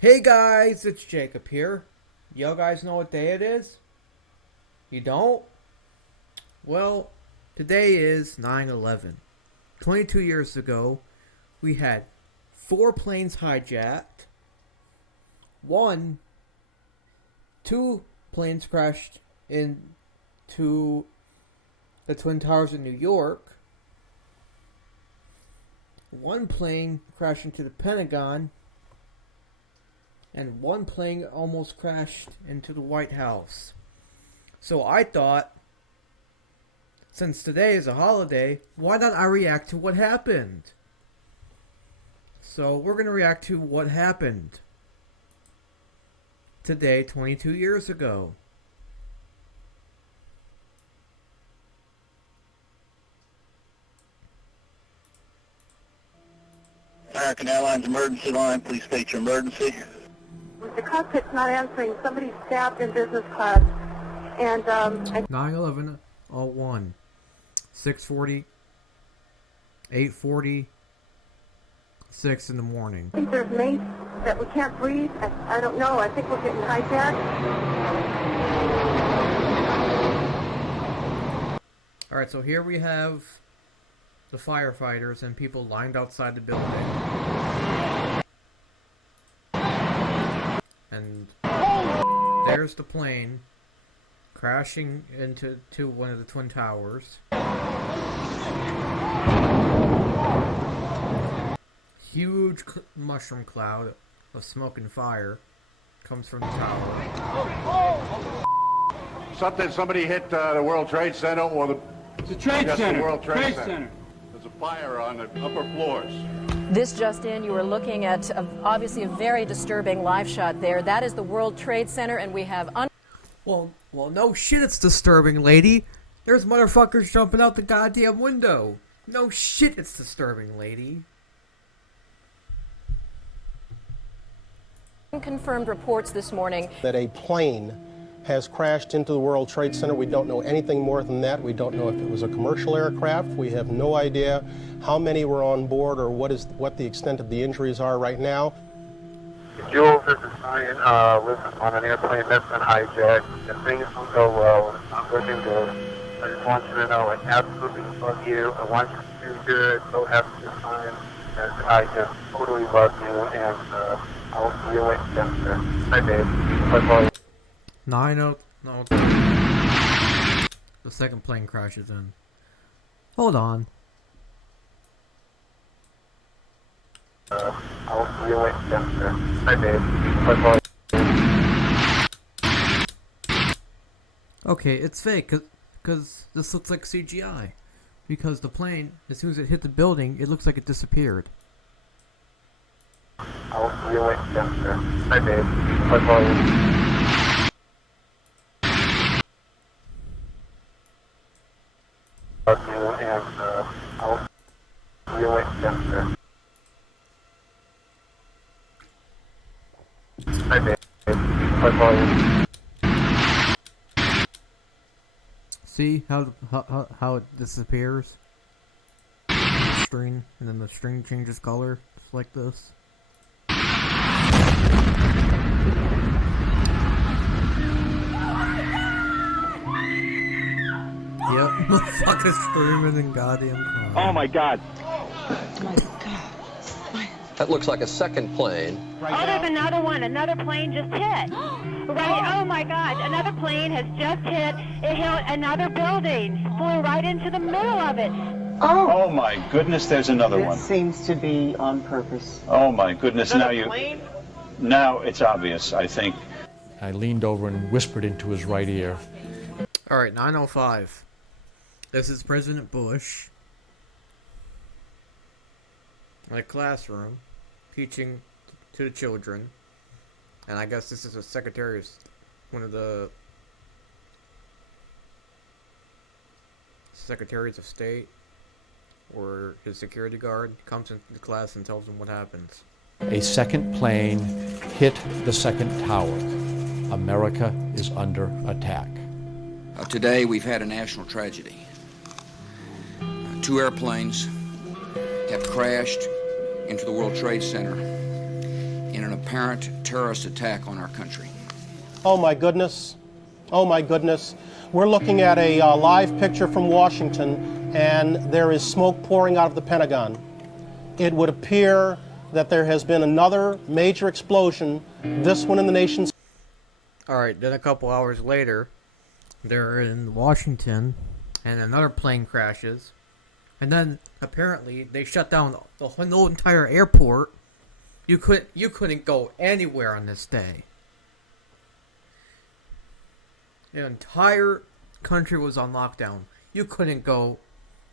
Hey guys, it's Jacob here. Y'all guys know what day it is? You don't? Well, today is 9/11. 22 years ago, we had 4 planes hijacked. One, 2 planes crashed into the Twin Towers in New York. 1 plane crashed into the Pentagon. And 1 plane almost crashed into the White House. So I thought, since today is a holiday, why not I react to what happened? So we're going to react to what happened today, 22 years ago. American Airlines emergency line, please state your emergency. The cockpit's not answering. Somebody's stabbed in business class. And, 9/11, all 1. 6:40, 8:40, 6 in the morning. I think there's mates that we can't breathe. I don't know. I think we're getting hijacked. Alright, so here we have the firefighters and people lined outside the building. And there's the plane crashing into one of the Twin Towers. Huge mushroom cloud of smoke and fire comes from the tower. Somebody hit the World Trade Center or the... It's a Trade Center. The World Trade Center. Center. There's a fire on the upper floors. This just in, you are looking at obviously a very disturbing live shot there. That is the World Trade Center, and we have... Well, no shit, it's disturbing, lady. There's motherfuckers jumping out the goddamn window. No shit, it's disturbing, lady. Unconfirmed reports this morning that a plane has crashed into the World Trade Center. We don't know anything more than that. We don't know if it was a commercial aircraft. We have no idea how many were on board or what the extent of the injuries are right now. Jules, this is Ryan. Listen, on an airplane that's been hijacked, and things don't go well. It's not looking good. I just want you to know I absolutely love you. I want you to do good. So happy you're fine. And I just totally love you, and I'll see you later. Bye, babe. Bye-bye. 9-0. No. The second plane crashes in. Hold on. I'll see you later. Bye, babe. Bye-bye. Okay, it's fake, because this looks like CGI. Because the plane, as soon as it hit the building, it looks like it disappeared. I'll see you later. Bye, babe. Bye-bye. And I'll see you later. Bye, babe. Bye-bye. See how it disappears? The string, and then the string changes color, just like this. Yep, motherfuckers screaming and goddamn crying. Oh my God. That looks like a second plane. Oh, there's another one. Another plane just hit. Right. Oh, my God. Another plane has just hit. It hit another building. Flew right into the middle of it. Oh my goodness, there's another one. It seems to be on purpose. Oh my goodness, now it's obvious, I think. I leaned over and whispered into his right ear. Alright, 9:05. This is President Bush in a classroom teaching to the children. And I guess this is a secretary, one of the secretaries of state, or his security guard comes into the class and tells them what happens. A second plane hit the second tower. America is under attack. Today we've had a national tragedy. 2 airplanes have crashed into the World Trade Center in an apparent terrorist attack on our country. Oh my goodness. Oh my goodness. We're looking at a live picture from Washington, and there is smoke pouring out of the Pentagon. It would appear that there has been another major explosion, this one in the nation's... Alright, then a couple hours later, they're in Washington, and another plane crashes. And then, apparently, they shut down the whole entire airport. You couldn't go anywhere on this day. The entire country was on lockdown. You couldn't go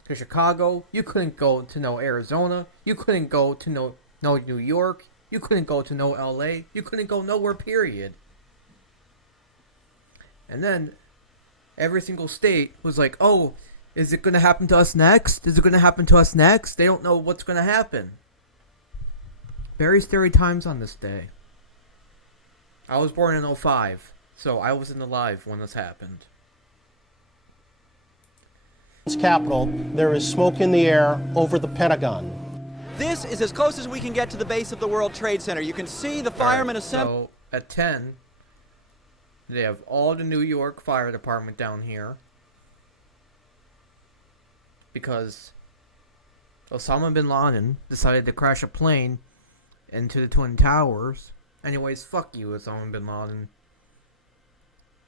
to Chicago. You couldn't go to no Arizona. You couldn't go to no New York. You couldn't go to no LA. You couldn't go nowhere, period. And then every single state was like, oh, is it going to happen to us next? Is it going to happen to us next? They don't know what's going to happen. Very scary times on this day. I was born in 2005. So I wasn't alive when this happened. Capital, there is smoke in the air over the Pentagon. This is as close as we can get to the base of the World Trade Center. You can see the firemen assemble. So at 10, they have all the New York Fire Department down here. Because Osama bin Laden decided to crash a plane into the Twin Towers. Anyways, fuck you, Osama bin Laden.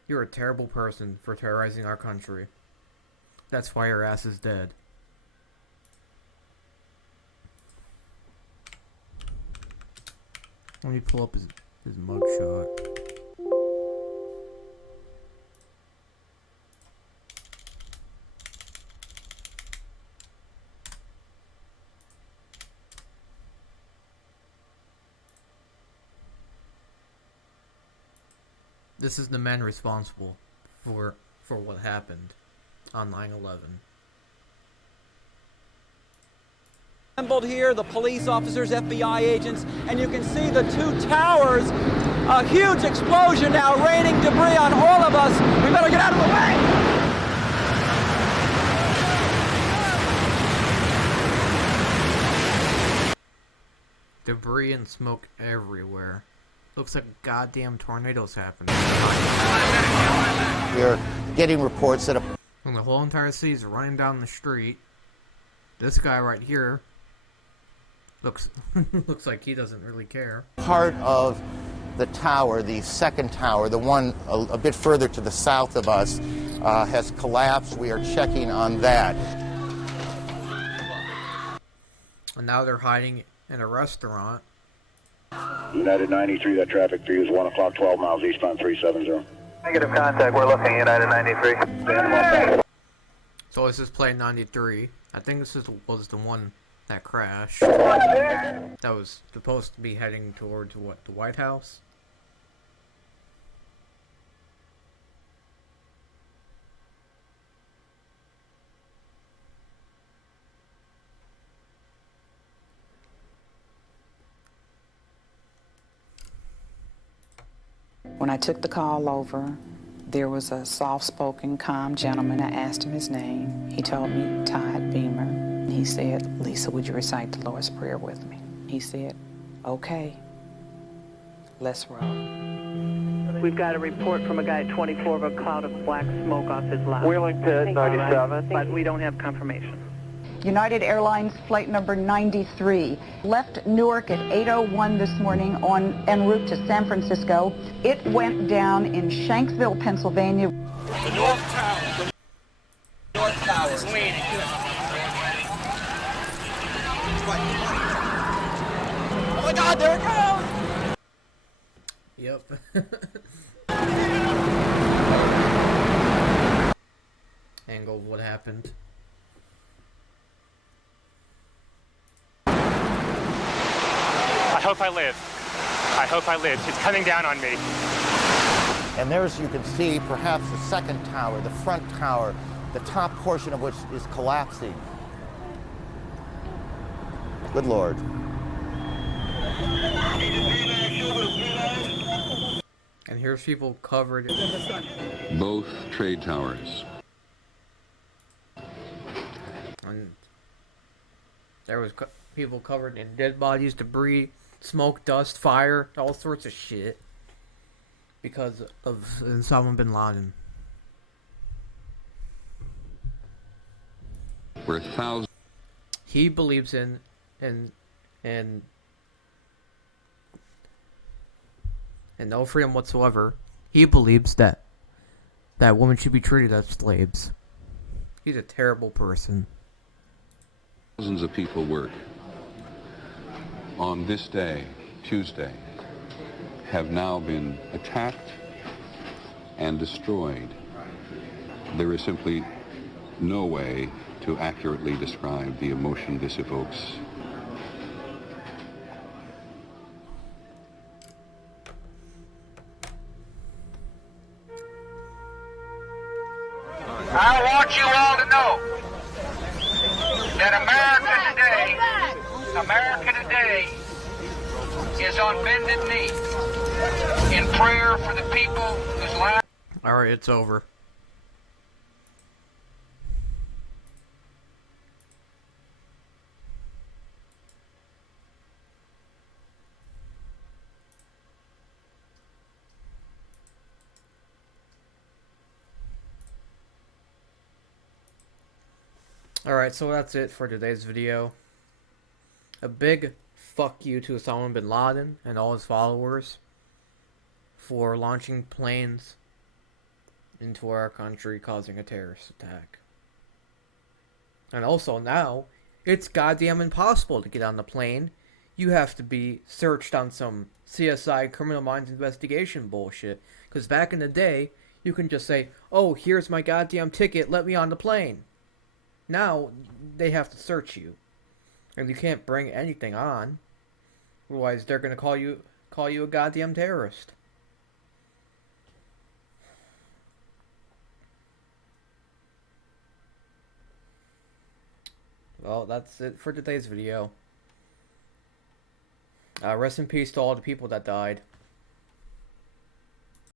You're a terrible person for terrorizing our country. That's why your ass is dead. Let me pull up his mugshot. This is the man responsible for what happened on 9/11. Assembled here, the police officers, FBI agents, and you can see the two towers. A huge explosion now raining debris on all of us. We better get out of the way. Debris and smoke everywhere. Looks like goddamn tornadoes happening. We're getting reports that when the whole entire city is running down the street, this guy right here looks like he doesn't really care. part of the tower, the second tower, the one a bit further to the south of us, has collapsed. We are checking on that. And now they're hiding in a restaurant. United 93, that traffic for you is 1 o'clock, 12 miles eastbound 370. Negative contact, we're looking United 93. So this is plane 93. I think this was the one that crashed. That was supposed to be heading towards what, the White House? When I took the call over, there was a soft-spoken, calm gentleman. I asked him his name. He told me Todd Beamer. He said, "Lisa, would you recite the Lord's Prayer with me?" He said, "Okay, let's roll." We've got a report from a guy at 24 of a cloud of black smoke off his lap. Wheeling Pit 97. But we don't have confirmation. United Airlines flight number 93 left Newark at 8:01 this morning en route to San Francisco. It went down in Shanksville, Pennsylvania. The North Tower. The North Tower is leaning. Oh my God, there it goes! Yep. Angle of what happened. I hope I live. I hope I live. It's coming down on me. And there's, you can see, perhaps the second tower, the front tower, the top portion of which is collapsing. Good Lord. And here's people covered in both trade towers. And there was people covered in dead bodies, debris, smoke, dust, fire, all sorts of shit because of Osama bin Laden. Where thousands. He believes in no freedom whatsoever. He believes that women should be treated as slaves. He's a terrible person. Thousands of people work on this day, Tuesday, have now been attacked and destroyed. There is simply no way to accurately describe the emotion this evokes. I want you all to know that America today is on bended knee in prayer for the people whose lives. Alright, it's over. Alright, so that's it for today's video. A big fuck you to Osama bin Laden and all his followers for launching planes into our country, causing a terrorist attack. And also now, it's goddamn impossible to get on the plane. You have to be searched on some CSI Criminal Minds investigation bullshit. Because back in the day, you can just say, oh, here's my goddamn ticket, let me on the plane. Now, they have to search you. And you can't bring anything on. Otherwise, they're going to call you a goddamn terrorist. Well, that's it for today's video. Rest in peace to all the people that died.